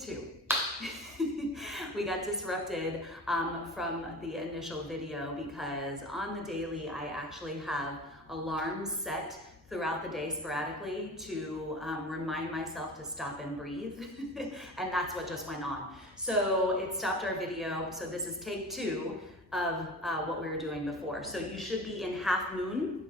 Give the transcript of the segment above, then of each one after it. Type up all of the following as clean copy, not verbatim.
two. We got disrupted from the initial video because on the daily I actually have alarms set throughout the day sporadically to remind myself to stop and breathe. And that's what just went on. So it stopped our video. So this is take two of what we were doing before. So you should be in half moon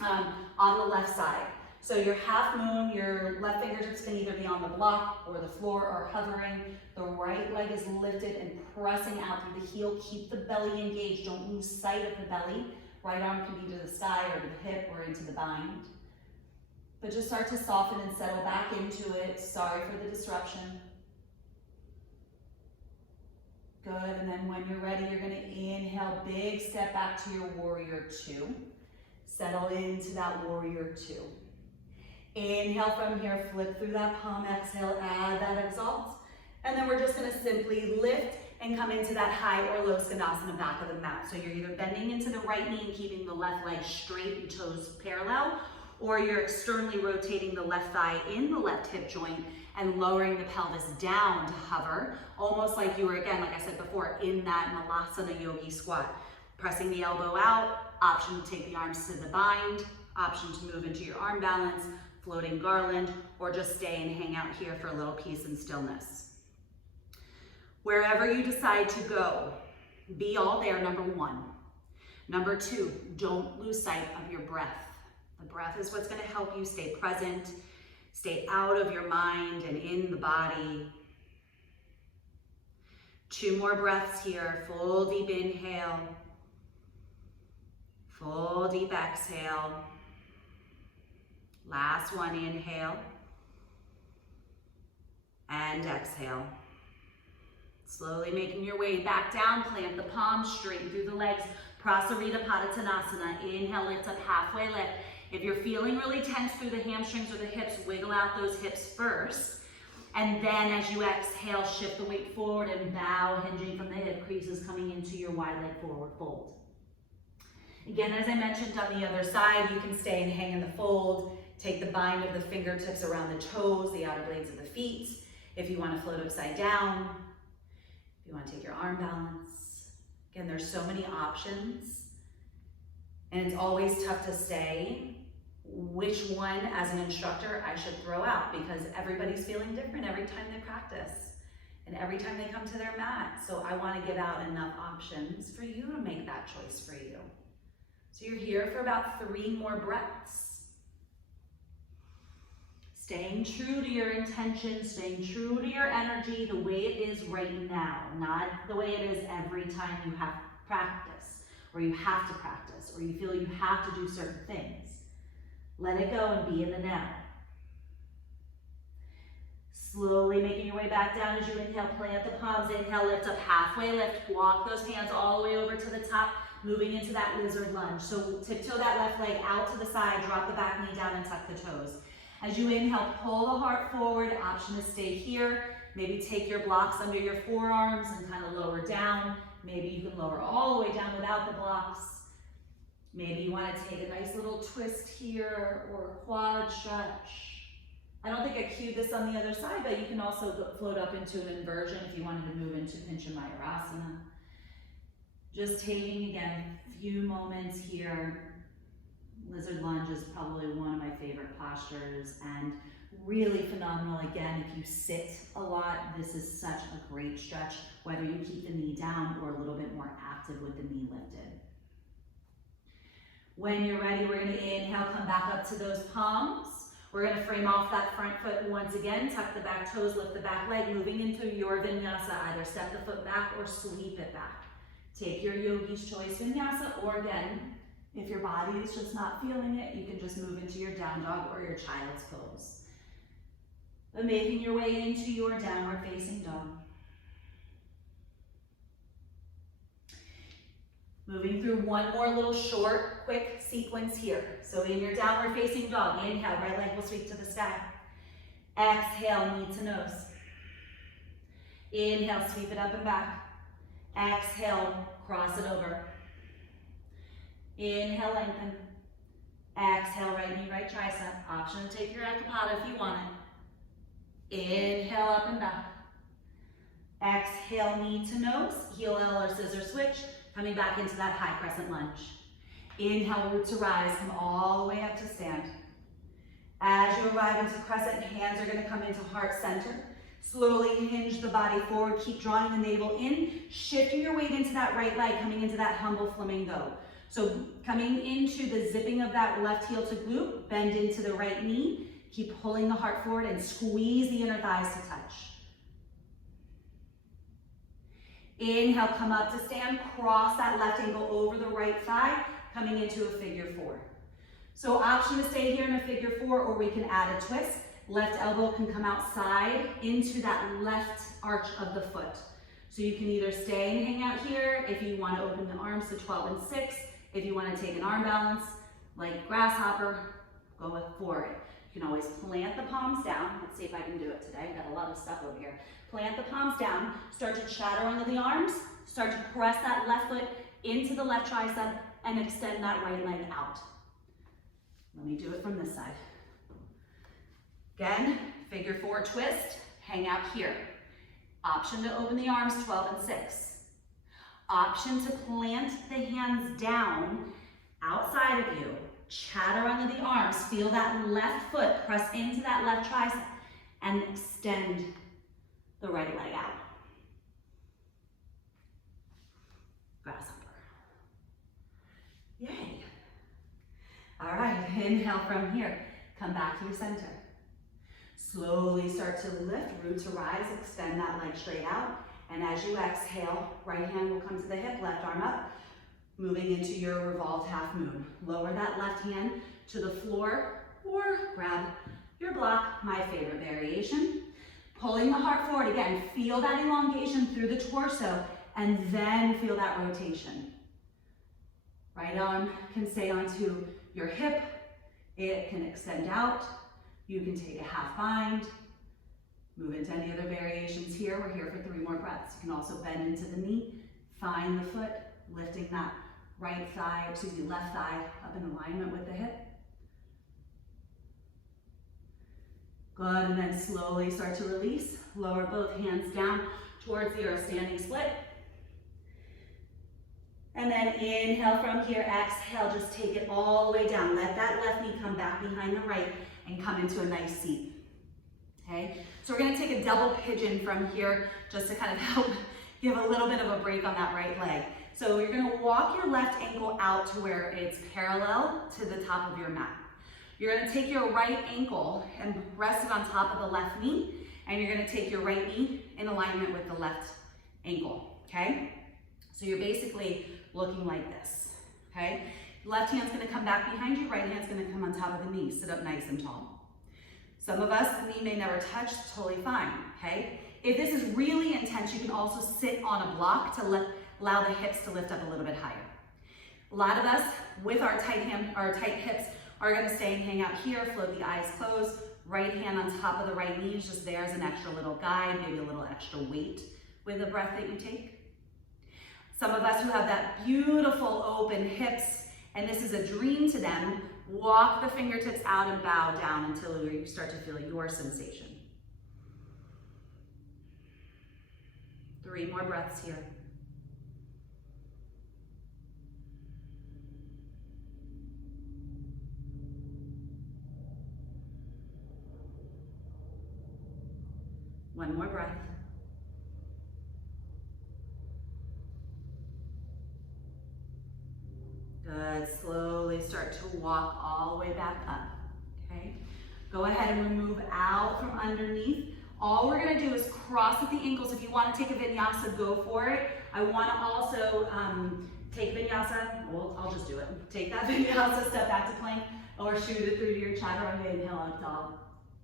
on the left side. So your half moon, your left fingertips can either be on the block or the floor or hovering. The right leg is lifted and pressing out through the heel. Keep the belly engaged. Don't lose sight of the belly. Right arm can be to the sky or to the hip or into the bind. But just start to soften and settle back into it. Sorry for the disruption. Good, and then when you're ready, you're gonna inhale, big step back to your warrior two. Settle into that warrior two. Inhale from here, flip through that palm, exhale, add that exalt. And then we're just gonna simply lift and come into that high or low Skonasana back of the mat. So you're either bending into the right knee and keeping the left leg straight and toes parallel, or you're externally rotating the left thigh in the left hip joint and lowering the pelvis down to hover, almost like you were, again, like I said before, in that Malasana Yogi squat. Pressing the elbow out, option to take the arms to the bind, option to move into your arm balance, floating garland, or just stay and hang out here for a little peace and stillness. Wherever you decide to go, be all there, number one. Number two, don't lose sight of your breath. The breath is what's gonna help you stay present, stay out of your mind and in the body. Two more breaths here, full deep inhale, full deep exhale. Last one, inhale and exhale. Slowly making your way back down, plant the palms, straighten through the legs, Prasarita Padottanasana. Inhale, lift up, halfway lift. If you're feeling really tense through the hamstrings or the hips, wiggle out those hips first. And then as you exhale, shift the weight forward and bow, hinging from the hip creases, coming into your wide leg forward fold. Again, as I mentioned on the other side, you can stay and hang in the fold. Take the bind of the fingertips around the toes, the outer blades of the feet. If you want to float upside down, if you want to take your arm balance. Again, there's so many options. And it's always tough to say which one, as an instructor, I should throw out because everybody's feeling different every time they practice and every time they come to their mat. So I want to give out enough options for you to make that choice for you. So you're here for about 3 more breaths. Staying true to your intention, staying true to your energy the way it is right now, not the way it is every time you have practice, or you have to practice, or you feel you have to do certain things. Let it go and be in the now. Slowly making your way back down as you inhale, plant the palms, inhale, lift up, halfway lift, walk those hands all the way over to the top, moving into that lizard lunge. So tiptoe that left leg out to the side, drop the back knee down and tuck the toes. As you inhale, pull the heart forward, option to stay here. Maybe take your blocks under your forearms and kind of lower down. Maybe you can lower all the way down without the blocks. Maybe you want to take a nice little twist here or a quad stretch. I don't think I cued this on the other side, but you can also float up into an inversion if you wanted to move into Pincha Mayurasana. Just taking, again, a few moments here. Lizard lunge is probably one of my favorite postures and really phenomenal. Again, if you sit a lot, this is such a great stretch, whether you keep the knee down or a little bit more active with the knee lifted. When you're ready, we're going to inhale, come back up to those palms. We're going to frame off that front foot once again, tuck the back toes, lift the back leg, moving into your vinyasa. Either step the foot back or sweep it back. Take your yogi's choice vinyasa, or again, if your body is just not feeling it, you can just move into your down dog or your child's pose. But making your way into your downward facing dog. Moving through one more little short, quick sequence here. So in your downward facing dog, inhale, right leg will sweep to the sky. Exhale, knee to nose. Inhale, sweep it up and back. Exhale, cross it over. Inhale, lengthen. Exhale, right knee, right tricep. Option to take your Ekapada if you want it. Inhale, up and back. Exhale, knee to nose, heel L or scissor switch, coming back into that high crescent lunge. Inhale, root to rise, come all the way up to stand. As you arrive into crescent, hands are gonna come into heart center. Slowly hinge the body forward, keep drawing the navel in, shifting your weight into that right leg, coming into that humble flamingo. So coming into the zipping of that left heel to glute, bend into the right knee, keep pulling the heart forward and squeeze the inner thighs to touch. Inhale, come up to stand, cross that left ankle over the right thigh, coming into a figure four. So option to stay here in a figure four, or we can add a twist. Left elbow can come outside into that left arch of the foot. So you can either stay and hang out here if you want to open the arms to 12 and 6. If you want to take an arm balance, like grasshopper, go for it. You can always plant the palms down. Let's see if I can do it today. I've got a lot of stuff over here. Plant the palms down, start to chatter under the arms, start to press that left foot into the left tricep and extend that right leg out. Let me do it from this side. Again, figure four twist, hang out here. Option to open the arms 12 and 6. Option to plant the hands down outside of you. Chatter under the arms, feel that left foot press into that left tricep and extend the right leg out. Grasshopper. Yay. All right, inhale from here. Come back to your center. Slowly start to lift, root to rise, extend that leg straight out. And as you exhale, right hand will come to the hip, left arm up, moving into your revolved half moon. Lower that left hand to the floor or grab your block, my favorite variation. Pulling the heart forward, again, feel that elongation through the torso and then feel that rotation. Right arm can stay onto your hip, it can extend out. You can take a half bind, move into any other variations here. We're here for 3 more breaths. You can also bend into the knee, find the foot, lifting that left thigh up in alignment with the hip. Good, and then slowly start to release. Lower both hands down towards the earth, standing split. And then inhale from here, exhale, just take it all the way down. Let that left knee come back behind the right and come into a nice seat, okay? So we're gonna take a double pigeon from here just to kind of help give a little bit of a break on that right leg. So you're gonna walk your left ankle out to where it's parallel to the top of your mat. You're gonna take your right ankle and rest it on top of the left knee, and you're gonna take your right knee in alignment with the left ankle, okay? So you're basically looking like this, okay? Left hand's gonna come back behind you, right hand's gonna come on top of the knee, sit up nice and tall. Some of us, the knee may never touch, totally fine, okay? If this is really intense, you can also sit on a block to allow the hips to lift up a little bit higher. A lot of us, with our tight hips, are gonna stay and hang out here, float the eyes closed, right hand on top of the right knee is just there as an extra little guide, maybe a little extra weight with the breath that you take. Some of us who have that beautiful open hips, and this is a dream to them, walk the fingertips out and bow down until you start to feel your sensation. 3 more breaths here. One more breath. Good, slowly start to walk all the way back up, okay? Go ahead and remove out from underneath. All we're gonna do is cross at the ankles. If you wanna take a vinyasa, go for it. I wanna also take vinyasa, well, I'll just do it. Take that vinyasa, step back to plank, or shoot it through to your chaturanga, inhale, up dog.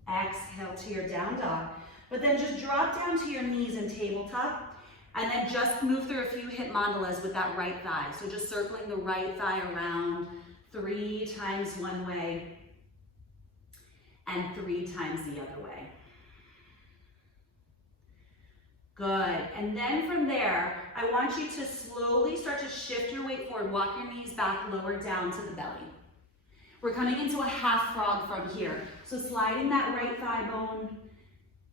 Exhale to your down dog. But then just drop down to your knees in tabletop. And then just move through a few hip mandalas with that right thigh. So just circling the right thigh around 3 times one way and 3 times the other way. Good, and then from there, I want you to slowly start to shift your weight forward, walk your knees back, lower down to the belly. We're coming into a half frog from here. So sliding that right thigh bone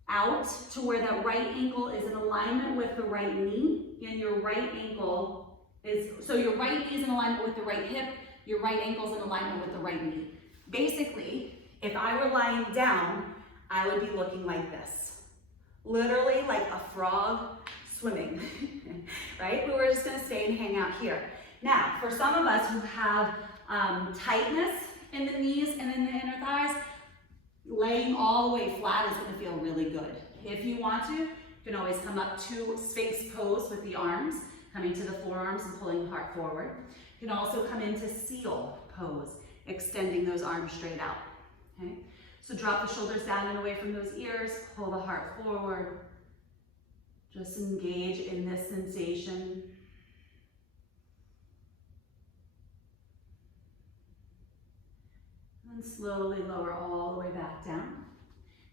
out to where that right ankle is in alignment with the right knee, and your right ankle is, so your right knee is in alignment with the right hip, your right ankle is in alignment with the right knee. Basically, if I were lying down, I would be looking like this. Literally like a frog swimming, right? But we're just gonna stay and hang out here. Now, for some of us who have tightness in the knees and in the inner thighs, laying all the way flat is gonna feel really good. If you want to, you can always come up to Sphinx pose with the arms, coming to the forearms and pulling the heart forward. You can also come into seal pose, extending those arms straight out, okay? So drop the shoulders down and away from those ears, pull the heart forward. Just engage in this sensation. And slowly lower all the way back down.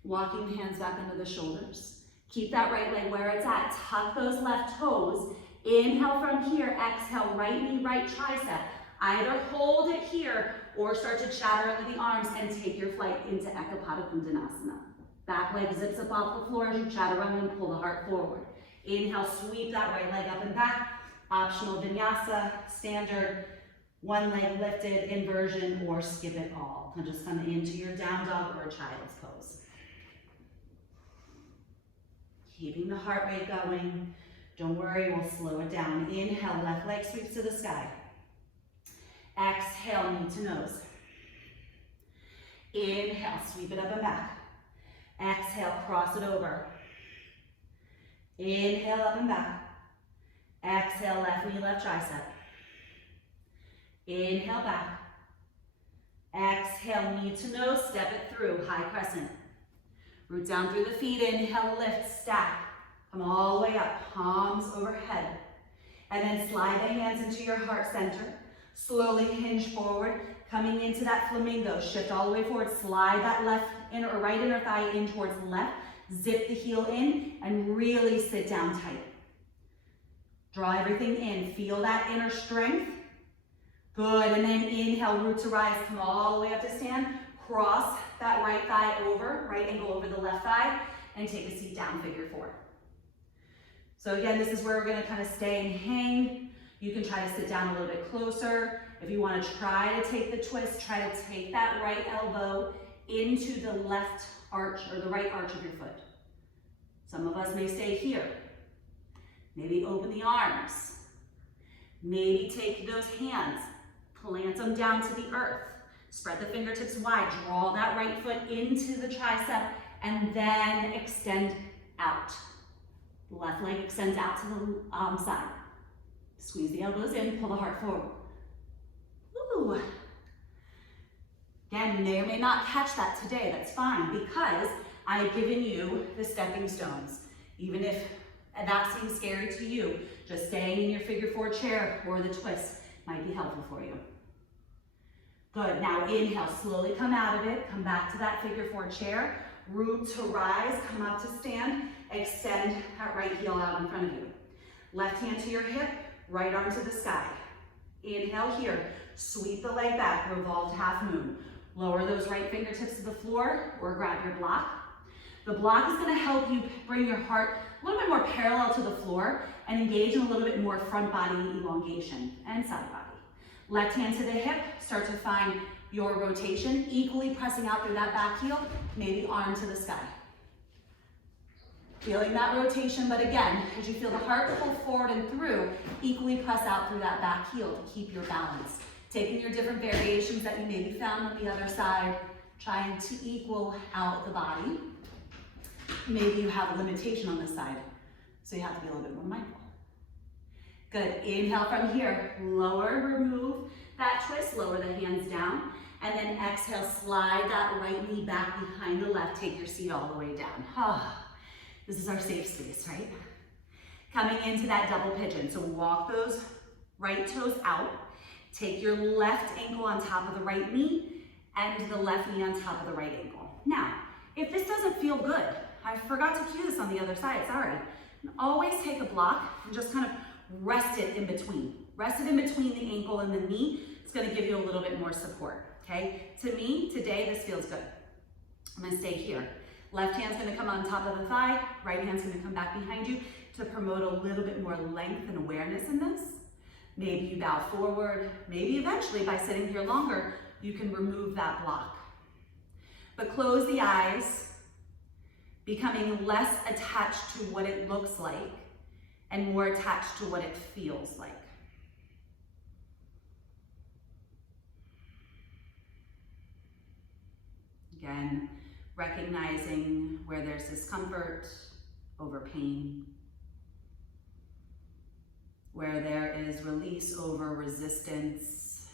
Walking the hands back under the shoulders. Keep that right leg where it's at. Tuck those left toes. Inhale from here. Exhale, right knee, right tricep. Either hold it here or start to chatter under the arms and take your flight into Ekapada Kondanasana. Back leg zips up off the floor as you chaturanga and pull the heart forward. Inhale, sweep that right leg up and back. Optional vinyasa, standard, one leg lifted, inversion, or skip it all. And just come into your down dog or child's pose. Keeping the heart rate going. Don't worry, we'll slow it down. Inhale, left leg sweeps to the sky. Exhale, knee to nose. Inhale, sweep it up and back. Exhale, cross it over. Inhale, up and back. Exhale, left knee, left tricep. Inhale, back. Exhale, knee to nose, step it through, high crescent. Root down through the feet, inhale, lift, stack. Come all the way up, palms overhead. And then slide the hands into your heart center. Slowly hinge forward, coming into that flamingo. Shift all the way forward, slide that left inner or right inner thigh in towards the left. Zip the heel in and really sit down tight. Draw everything in, feel that inner strength. Good, and then inhale, root to rise, come all the way up to stand. Cross that right thigh over, right ankle over the left thigh, and take a seat down, figure four. So again, this is where we're gonna kind of stay and hang. You can try to sit down a little bit closer. If you want to try to take the twist, try to take that right elbow into the left arch or the right arch of your foot. Some of us may stay here. Maybe open the arms. Maybe take those hands, plant them down to the earth. Spread the fingertips wide, draw that right foot into the tricep, and then extend out. The left leg extends out to the side. Squeeze the elbows in, pull the heart forward. Ooh. Again, you may or may not catch that today, that's fine, because I've given you the stepping stones. Even if that seems scary to you, just staying in your figure four chair or the twist might be helpful for you. Good, now inhale, slowly come out of it, come back to that figure four chair, root to rise, come up to stand, extend that right heel out in front of you. Left hand to your hip, right arm to the sky. Inhale here, sweep the leg back, revolved half moon. Lower those right fingertips to the floor or grab your block. The block is gonna help you bring your heart a little bit more parallel to the floor and engage in a little bit more front body elongation and side body. Left hand to the hip, start to find your rotation, equally pressing out through that back heel, maybe arm to the sky. Feeling that rotation, but again, as you feel the heart pull forward and through, equally press out through that back heel to keep your balance. Taking your different variations that you maybe found on the other side, trying to equal out the body. Maybe you have a limitation on this side, so you have to be a little bit more mindful. Good, inhale from here, lower, remove that twist, lower the hands down, and then exhale, slide that right knee back behind the left, take your seat all the way down. This is our safe space, right? Coming into that double pigeon. So walk those right toes out. Take your left ankle on top of the right knee and the left knee on top of the right ankle. Now, if this doesn't feel good, I forgot to cue this on the other side, sorry. Always take a block and just kind of rest it in between. Rest it in between the ankle and the knee. It's gonna give you a little bit more support, okay? To me, today, this feels good. I'm gonna stay here. Left hand's gonna come on top of the thigh, right hand's gonna come back behind you to promote a little bit more length and awareness in this. Maybe you bow forward, maybe eventually by sitting here longer, you can remove that block. But close the eyes, becoming less attached to what it looks like and more attached to what it feels like. Again, recognizing where there's discomfort over pain, where there is release over resistance,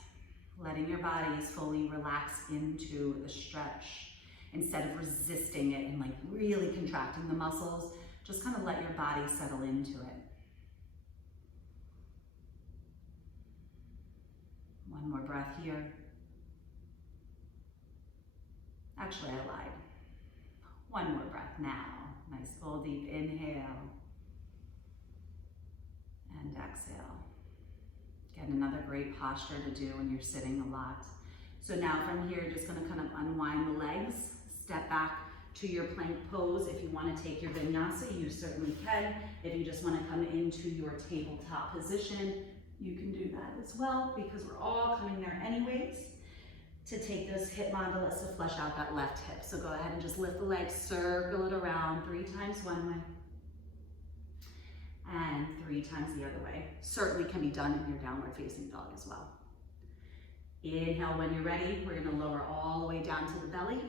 letting your bodies fully relax into the stretch instead of resisting it and like really contracting the muscles. Just kind of let your body settle into it. One more breath here. Actually, I lied. One more breath now. Nice full deep inhale and exhale. Again, another great posture to do when you're sitting a lot. So now from here, you're just gonna kind of unwind the legs, step back to your plank pose. If you wanna take your vinyasa, you certainly can. If you just wanna come into your tabletop position, you can do that as well, because we're all coming there anyways. To take those hip mandibus to flush out that left hip. So go ahead and just lift the legs, circle it around 3 times one way and 3 times the other way. Certainly can be done in your downward facing dog as well. Inhale when you're ready. We're gonna lower all the way down to the belly.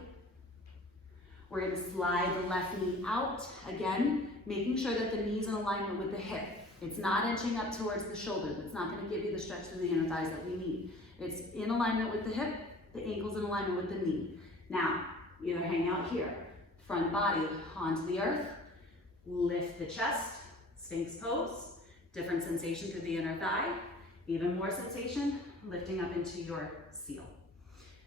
We're gonna slide the left knee out, again, making sure that the knee's in alignment with the hip. It's not inching up towards the shoulder. That's not gonna give you the stretch through the inner thighs that we need. It's in alignment with the hip, the ankle's in alignment with the knee. Now, either hang out here, front body onto the earth, lift the chest, Sphinx pose, different sensation through the inner thigh, even more sensation, lifting up into your seal.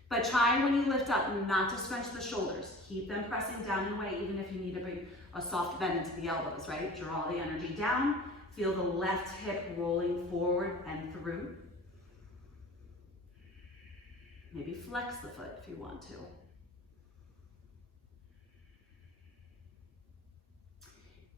But try when you lift up not to scrunch the shoulders. Keep them pressing down and away, even if you need to bring a soft bend into the elbows, right? Draw the energy down, feel the left hip rolling forward and through. Maybe flex the foot if you want to.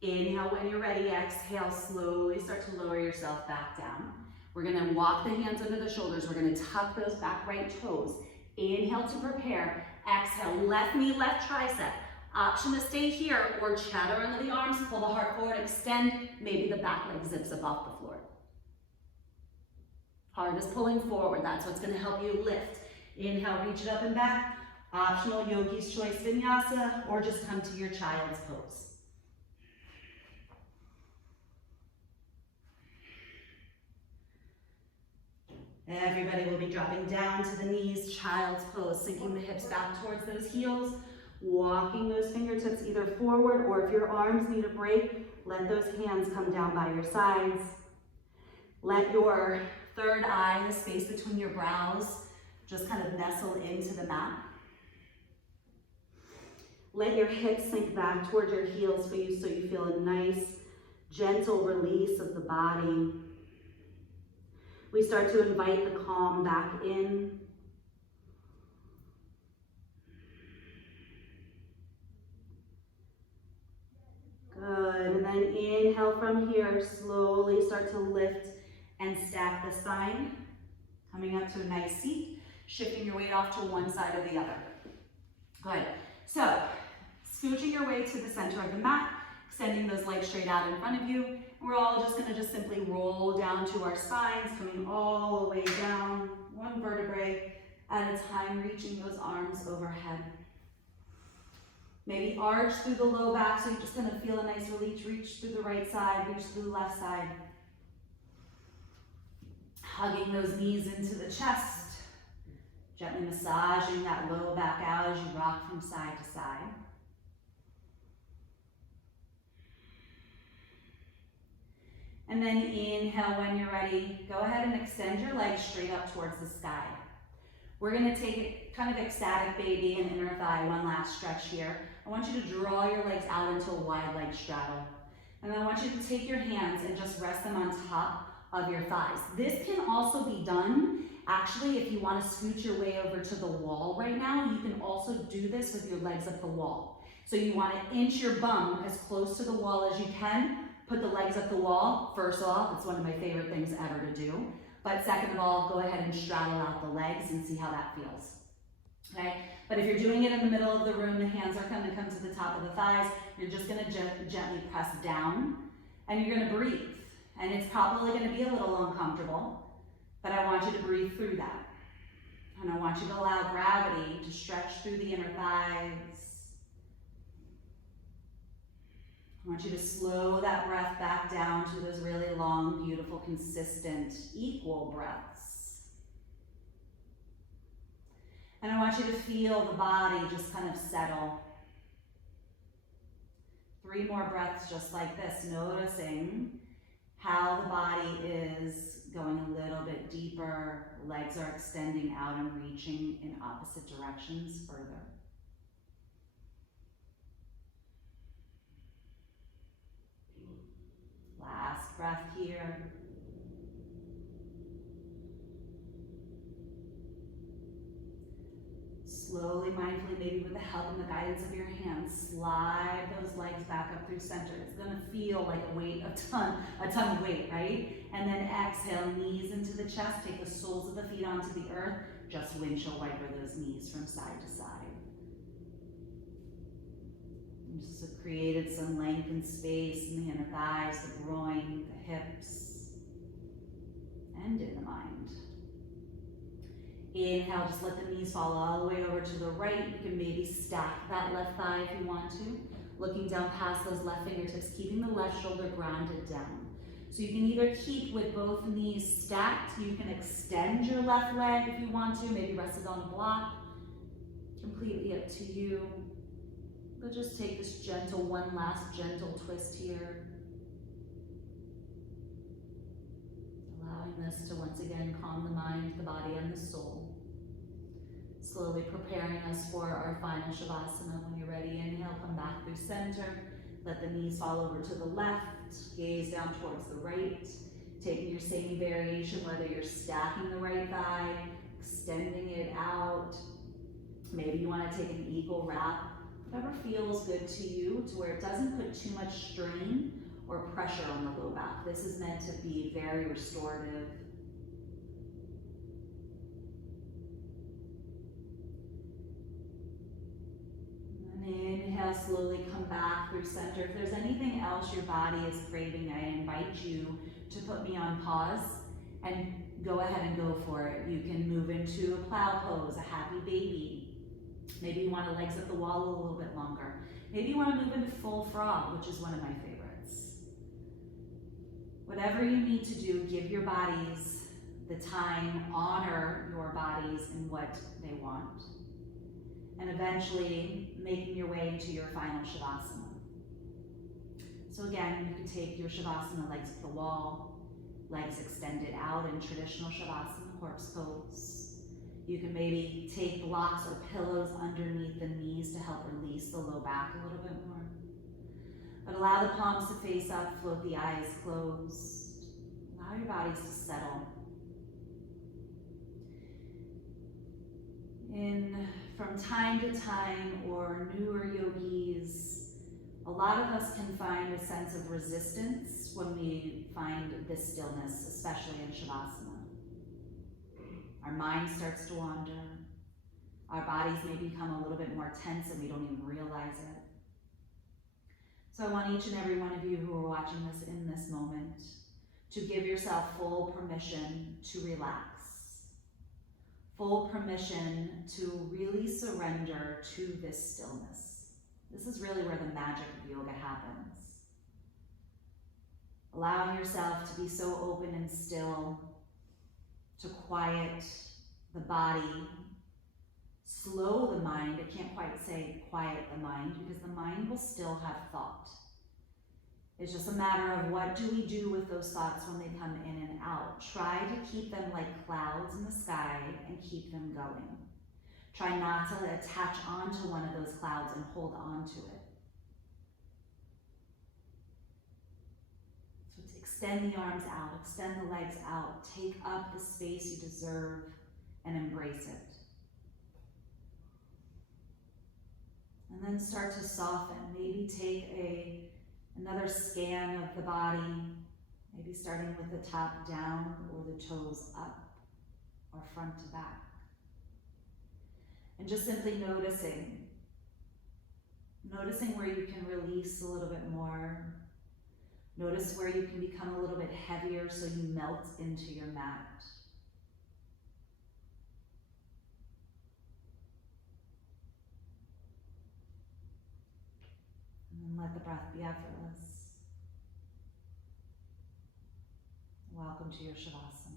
Inhale when you're ready, exhale, slowly start to lower yourself back down. We're gonna walk the hands under the shoulders. We're gonna tuck those back right toes. Inhale to prepare, exhale, left knee, left tricep. Option to stay here or chatter under the arms, pull the heart forward, extend, maybe the back leg zips up off the floor. Heart is pulling forward, that's what's gonna help you lift. Inhale, reach it up and back. Optional yogi's choice vinyasa, or just come to your child's pose. Everybody will be dropping down to the knees, child's pose, sinking the hips back towards those heels, walking those fingertips either forward, or if your arms need a break, let those hands come down by your sides. Let your third eye, the space between your brows, just kind of nestle into the mat. Let your hips sink back toward your heels for you so you feel a nice, gentle release of the body. We start to invite the calm back in. Good, and then inhale from here, slowly start to lift and stack the spine, coming up to a nice seat. Shifting your weight off to one side or the other. Good. So, scooching your way to the center of the mat, extending those legs straight out in front of you. And we're all just gonna simply roll down to our spines, coming all the way down, one vertebrae at a time, reaching those arms overhead. Maybe arch through the low back, so you're just gonna feel a nice release, reach through the right side, reach through the left side. Hugging those knees into the chest. Gently massaging that low back out as you rock from side to side. And then inhale when you're ready. Go ahead and extend your legs straight up towards the sky. We're gonna take it kind of ecstatic baby and inner thigh, one last stretch here. I want you to draw your legs out into a wide leg straddle. And then I want you to take your hands and just rest them on top of your thighs. This can also be done, actually, if you want to scooch your way over to the wall right now, you can also do this with your legs up the wall. So you want to inch your bum as close to the wall as you can. Put the legs up the wall, first off. It's one of my favorite things ever to do. But second of all, go ahead and straddle out the legs and see how that feels. Okay? But if you're doing it in the middle of the room, the hands are going to come to the top of the thighs. You're just going to gently press down, and you're going to breathe. And it's probably going to be a little uncomfortable, but I want you to breathe through that. And I want you to allow gravity to stretch through the inner thighs. I want you to slow that breath back down to those really long, beautiful, consistent, equal breaths. And I want you to feel the body just kind of settle. 3 more breaths just like this, noticing how the body is going a little bit deeper. Legs are extending out and reaching in opposite directions further. Last breath here. Slowly, mindfully, maybe with the help and the guidance of your hands, slide those legs back up through center. It's gonna feel like a ton of weight, right? And then exhale, knees into the chest, take the soles of the feet onto the earth, just windshield wiper those knees from side to side. And just have created some length and space in the inner thighs, the groin, the hips, and in the mind. Inhale, just let the knees fall all the way over to the right. You can maybe stack that left thigh if you want to. Looking down past those left fingertips, keeping the left shoulder grounded down. So you can either keep with both knees stacked, you can extend your left leg if you want to, maybe rest it on a block. Completely up to you. But just take this one last gentle twist here. Allowing this to once again calm the mind, the body, and the soul. Slowly preparing us for our final Shavasana. When you're ready, inhale, come back through center. Let the knees fall over to the left. Gaze down towards the right. Taking your same variation, whether you're stacking the right thigh, extending it out. Maybe you want to take an eagle wrap. Whatever feels good to you, to where it doesn't put too much strain or pressure on the low back. This is meant to be very restorative. And inhale, slowly come back through center. If there's anything else your body is craving, I invite you to put me on pause and go ahead and go for it. You can move into a plow pose, a happy baby. Maybe you want to legs up the wall a little bit longer. Maybe you want to move into full frog, which is one of my favorites. Whatever you need to do, give your bodies the time, honor your bodies and what they want. And eventually making your way into your final Shavasana. So again, you can take your Shavasana, legs up the wall, legs extended out in traditional Shavasana, corpse pose. You can maybe take blocks or pillows underneath the knees to help release the low back a little bit more. But allow the palms to face up, float the eyes closed. Allow your bodies to settle. From time to time, or newer yogis, a lot of us can find a sense of resistance when we find this stillness, especially in Shavasana. Our mind starts to wander. Our bodies may become a little bit more tense and we don't even realize it. So I want each and every one of you who are watching this in this moment to give yourself full permission to relax. Full permission to really surrender to this stillness. This is really where the magic of yoga happens. Allowing yourself to be so open and still, to quiet the body, slow the mind. I can't quite say quiet the mind because the mind will still have thought. It's just a matter of what do we do with those thoughts when they come in and out. Try to keep them like clouds in the sky and keep them going. Try not to attach onto one of those clouds and hold on to it. So to extend the arms out, extend the legs out, take up the space you deserve and embrace it. And then start to soften. Maybe take another scan of the body, maybe starting with the top down or the toes up or front to back. And just simply noticing where you can release a little bit more. Notice where you can become a little bit heavier so you melt into your mat. And let the breath be effortless. Welcome to your Shavasana.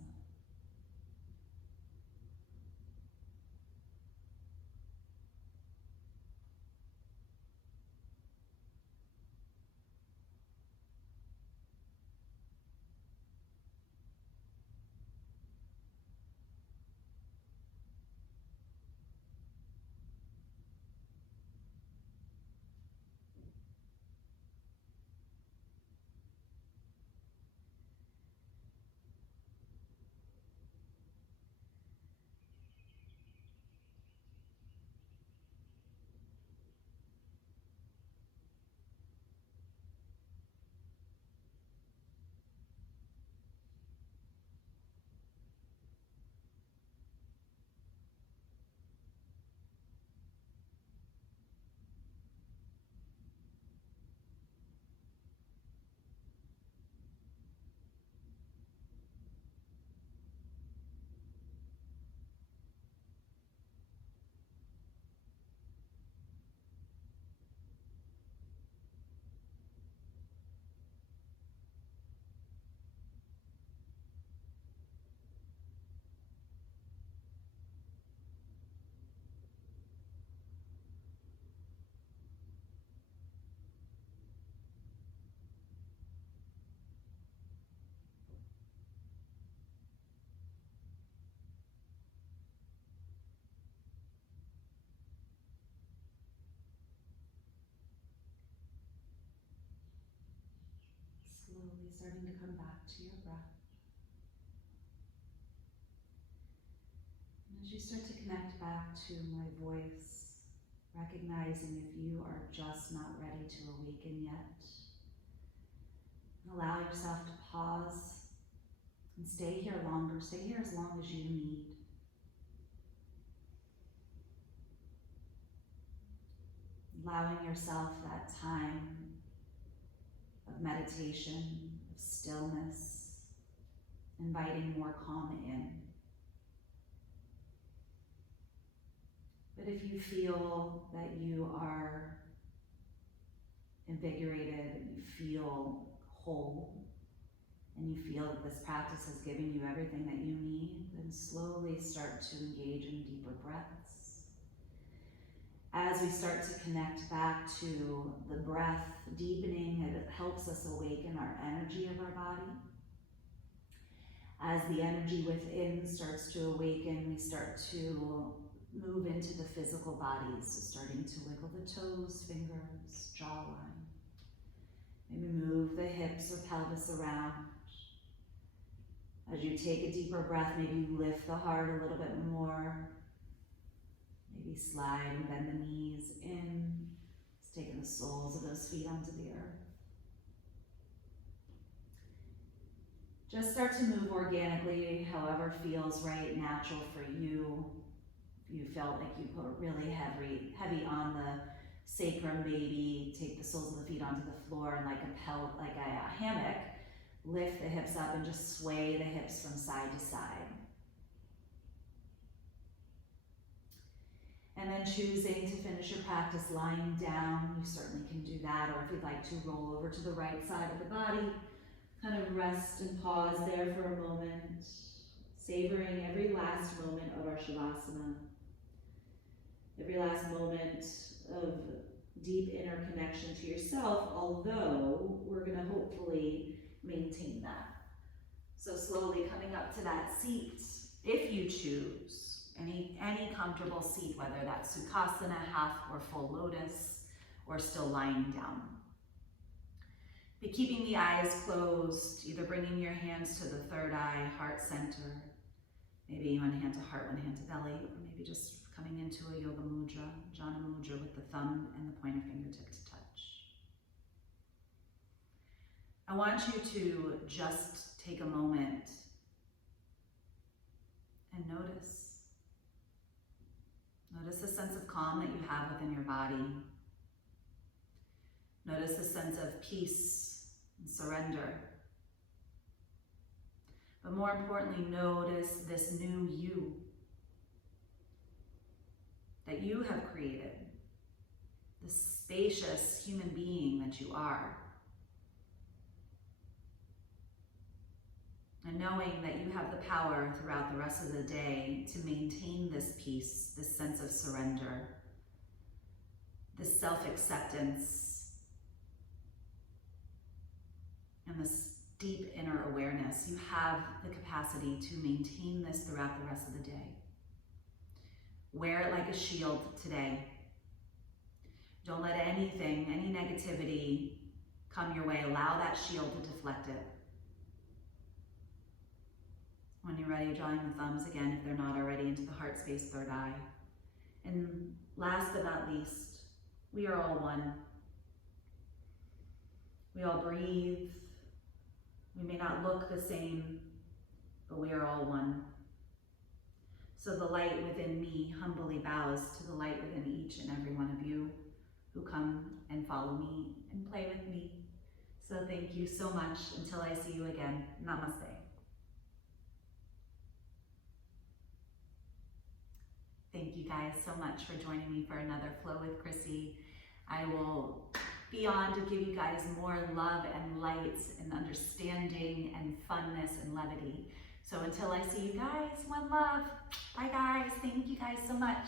Slowly starting to come back to your breath. And as you start to connect back to my voice, recognizing if you are just not ready to awaken yet, allow yourself to pause and stay here longer. Stay here as long as you need. Allowing yourself that time of meditation, of stillness, inviting more calm in. But if you feel that you are invigorated, and you feel whole, and you feel that this practice has given you everything that you need, then slowly start to engage in deeper breaths. As we start to connect back to the breath deepening, it helps us awaken our energy of our body. As the energy within starts to awaken, we start to move into the physical body. So starting to wiggle the toes, fingers, jawline. Maybe move the hips or pelvis around. As you take a deeper breath, maybe you lift the heart a little bit more. Maybe slide and bend the knees in. Just taking the soles of those feet onto the earth. Just start to move organically, however feels right, natural for you. If you felt like you put really heavy on the sacrum, maybe take the soles of the feet onto the floor and like a hammock, lift the hips up and just sway the hips from side to side. And then choosing to finish your practice lying down, you certainly can do that, or if you'd like to roll over to the right side of the body, kind of rest and pause there for a moment, savoring every last moment of our Shavasana, every last moment of deep inner connection to yourself, although we're going to hopefully maintain that. So slowly coming up to that seat, if you choose. Any comfortable seat, whether that's Sukhasana, half or full lotus, or still lying down. But keeping the eyes closed, either bringing your hands to the third eye, heart center, maybe one hand to heart, one hand to belly, or maybe just coming into a yoga mudra, jhana mudra, with the thumb and the pointer fingertips touch. I want you to just take a moment and notice. Notice the sense of calm that you have within your body. Notice the sense of peace and surrender. But more importantly, notice this new you that you have created, the spacious human being that you are. And knowing that you have the power throughout the rest of the day to maintain this peace, this sense of surrender, this self-acceptance, and this deep inner awareness. You have the capacity to maintain this throughout the rest of the day. Wear it like a shield today. Don't let anything, any negativity come your way. Allow that shield to deflect it. When you're ready, drawing the thumbs again, if they're not already, into the heart space, third eye. And last but not least, we are all one. We all breathe. We may not look the same, but we are all one. So the light within me humbly bows to the light within each and every one of you who come and follow me and play with me. So thank you so much. Until I see you again, namaste. Thank you guys so much for joining me for another Flow with Chrissy. I will be on to give you guys more love and light and understanding and funness and levity. So until I see you guys, one love. Bye guys. Thank you guys so much.